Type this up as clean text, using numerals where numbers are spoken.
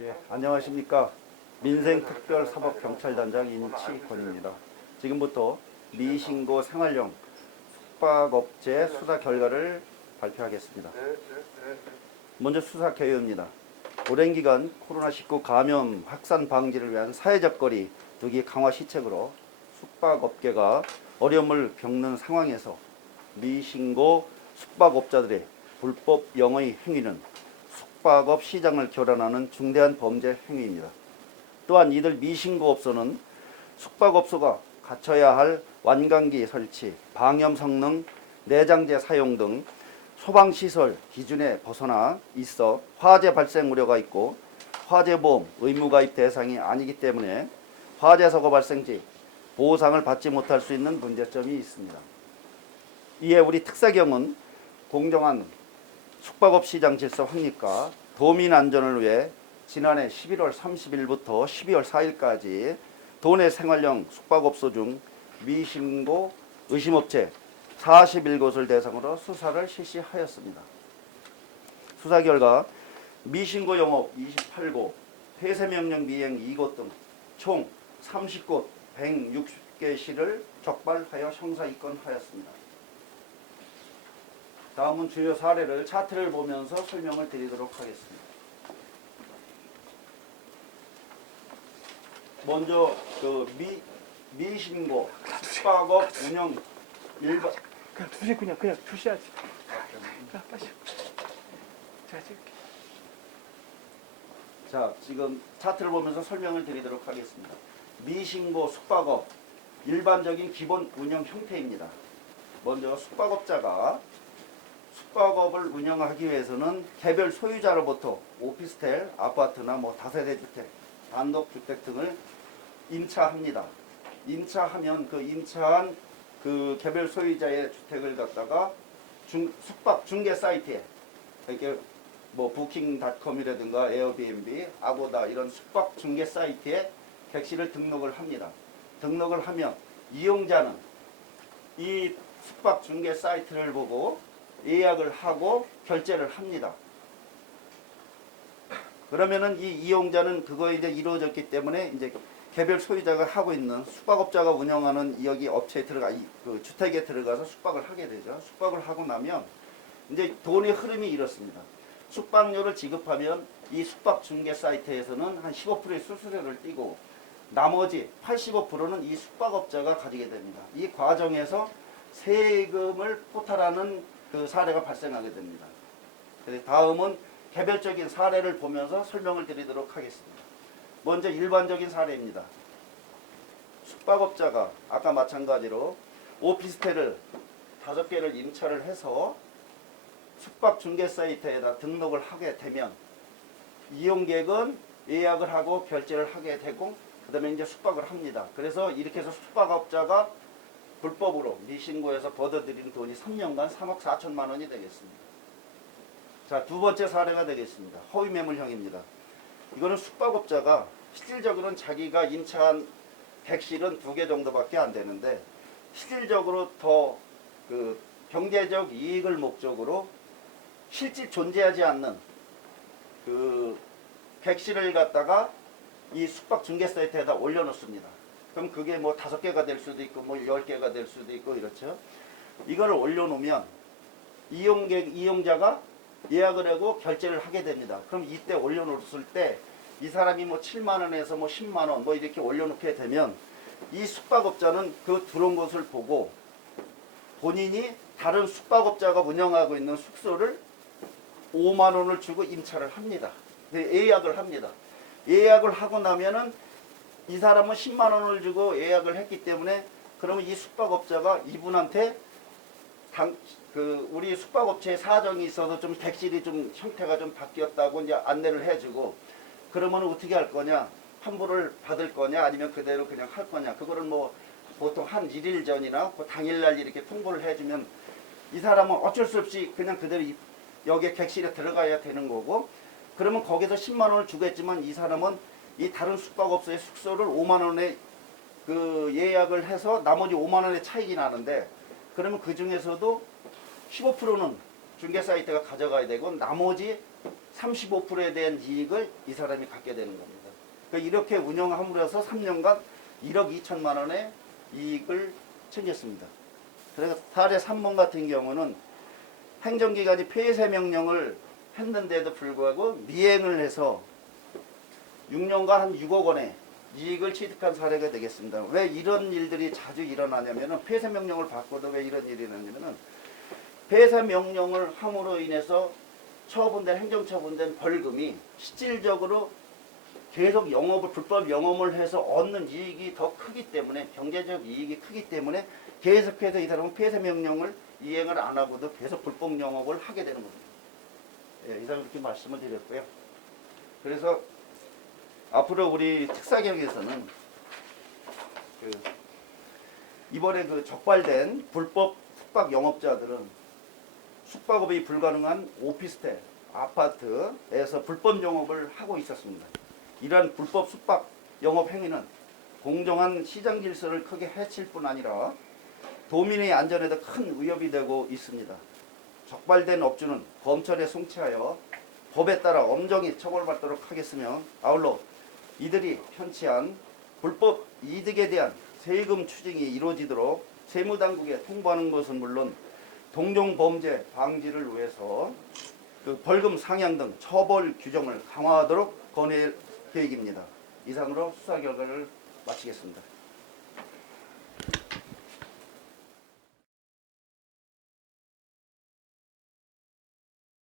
예, 안녕하십니까. 민생특별사법경찰단장 인치권입니다. 지금부터 미신고 생활용 숙박업체 수사 결과를 발표하겠습니다. 먼저 수사 개요입니다. 오랜 기간 코로나19 감염 확산 방지를 위한 사회적 거리 두기 강화 시책으로 숙박업계가 어려움을 겪는 상황에서 미신고 숙박업자들의 불법 영업의 행위는 숙박업 시장을 교란하는 중대한 범죄 행위입니다. 또한 이들 미신고업소는 숙박업소가 갖춰야 할 완강기 설치, 방염 성능, 내장재 사용 등 소방시설 기준에 벗어나 있어 화재 발생 우려가 있고 화재보험 의무가입 대상이 아니기 때문에 화재사고 발생 시 보상을 받지 못할 수 있는 문제점이 있습니다. 이에 우리 특사경은 공정한 숙박업 시장 질서 확립과 도민 안전을 위해 지난해 11월 30일부터 12월 4일까지 도내 생활형 숙박업소 중 미신고 의심업체 41곳을 대상으로 수사를 실시하였습니다. 수사 결과 미신고 영업 28곳, 폐쇄명령 미행 2곳 등 총 30곳 160개 시를 적발하여 형사 입건하였습니다. 다음은 주요 사례를 차트를 보면서 설명을 드리도록 하겠습니다. 먼저 미신고 숙박업 운영 일반 그냥 투시하지. 자, 빨리. 자, 찍을게. 자, 지금 차트를 보면서 설명을 드리도록 하겠습니다. 미신고 숙박업 일반적인 기본 운영 형태입니다. 먼저 숙박업자가 숙박업을 운영하기 위해서는 개별 소유자로부터 오피스텔, 아파트나 다세대 주택, 단독주택 등을 임차합니다. 임차하면 그 임차한 그 개별 소유자의 주택을 갖다가 숙박 중개 사이트에 이렇게 부킹닷컴이라든가 에어비앤비, 아고다 이런 숙박 중개 사이트에 객실을 등록을 합니다. 등록을 하면 이용자는 이 숙박 중개 사이트를 보고 예약을 하고 결제를 합니다. 그러면은 이 이용자는 그거 이제 이루어졌기 때문에 이제 개별 소유자가 하고 있는 숙박업자가 운영하는 여기 업체에 그 주택에 들어가서 숙박을 하게 되죠. 숙박을 하고 나면 이제 돈의 흐름이 이렇습니다. 숙박료를 지급하면 이 숙박 중개 사이트에서는 한 15%의 수수료를 떼고 나머지 85%는 이 숙박업자가 가지게 됩니다. 이 과정에서 세금을 포탈하는 그 사례가 발생하게 됩니다. 그래서 다음은 개별적인 사례를 보면서 설명을 드리도록 하겠습니다. 먼저 일반적인 사례입니다. 숙박업자가 아까 마찬가지로 오피스텔을 5개를 임차를 해서 숙박 중개 사이트에다 등록을 하게 되면 이용객은 예약을 하고 결제를 하게 되고 그 다음에 이제 숙박을 합니다. 그래서 이렇게 해서 숙박업자가 불법으로 미신고에서 벌어들인 돈이 3년간 3억 4천만 원이 되겠습니다. 자, 두 번째 사례가 되겠습니다. 허위매물형입니다. 이거는 숙박업자가 실질적으로는 자기가 임차한 객실은 2개 정도밖에 안 되는데 실질적으로 더 그 경제적 이익을 목적으로 실제 존재하지 않는 그 객실을 갖다가 이 숙박 중개 사이트에다 올려놓습니다. 그럼 그게 5개가 될 수도 있고 10개가 될 수도 있고 이렇죠. 이거를 올려놓으면 이용자가 예약을 하고 결제를 하게 됩니다. 그럼 이때 올려놓았을 때 이 사람이 7만 원에서 10만 원 이렇게 올려놓게 되면 이 숙박업자는 그 들어온 것을 보고 본인이 다른 숙박업자가 운영하고 있는 숙소를 5만 원을 주고 임차를 합니다. 예약을 합니다. 예약을 하고 나면은 이 사람은 10만 원을 주고 예약을 했기 때문에 그러면 이 숙박업자가 이분한테 우리 숙박업체에 사정이 있어서 좀 객실이 좀 형태가 좀 바뀌었다고 이제 안내를 해주고 그러면 어떻게 할 거냐? 환불을 받을 거냐? 아니면 그대로 그냥 할 거냐? 그거를 보통 한 1일 전이나 당일날 이렇게 통보를 해주면 이 사람은 어쩔 수 없이 그냥 그대로 여기에 객실에 들어가야 되는 거고 그러면 거기서 10만 원을 주겠지만 이 사람은 이 다른 숙박업소의 숙소를 5만 원에 그 예약을 해서 나머지 5만 원의 차익이 나는데 그러면 그 중에서도 15%는 중개 사이트가 가져가야 되고 나머지 35%에 대한 이익을 이 사람이 갖게 되는 겁니다. 그러니까 이렇게 운영함으로 해서 3년간 1억 2천만 원의 이익을 챙겼습니다. 그래서 사례 3번 같은 경우는 행정기관이 폐쇄 명령을 했는데도 불구하고 미행을 해서 6년간 한 6억 원의 이익을 취득한 사례가 되겠습니다. 왜 이런 일들이 자주 일어나냐면은 폐쇄 명령을 받고도 왜 이런 일이 일어나냐면은 폐쇄 명령을 함으로 인해서 처분된 행정처분된 벌금이 실질적으로 계속 영업을 불법 영업을 해서 얻는 이익이 더 크기 때문에 경제적 이익이 크기 때문에 계속해서 이 사람은 폐쇄 명령을 이행을 안 하고도 계속 불법 영업을 하게 되는 겁니다. 예, 이상 이렇게 말씀을 드렸고요. 그래서 앞으로 우리 특사경에서는 이번에 적발된 불법 숙박 영업자들은 숙박업이 불가능한 오피스텔, 아파트에서 불법 영업을 하고 있었습니다. 이러한 불법 숙박 영업 행위는 공정한 시장 질서를 크게 해칠 뿐 아니라 도민의 안전에도 큰 위협이 되고 있습니다. 적발된 업주는 검찰에 송치하여 법에 따라 엄정히 처벌받도록 하겠으며 아울러 이들이 편취한 불법 이득에 대한 세금 추징이 이루어지도록 세무당국에 통보하는 것은 물론 동종범죄 방지를 위해서 벌금 상향 등 처벌 규정을 강화하도록 권할 계획입니다. 이상으로 수사 결과를 마치겠습니다.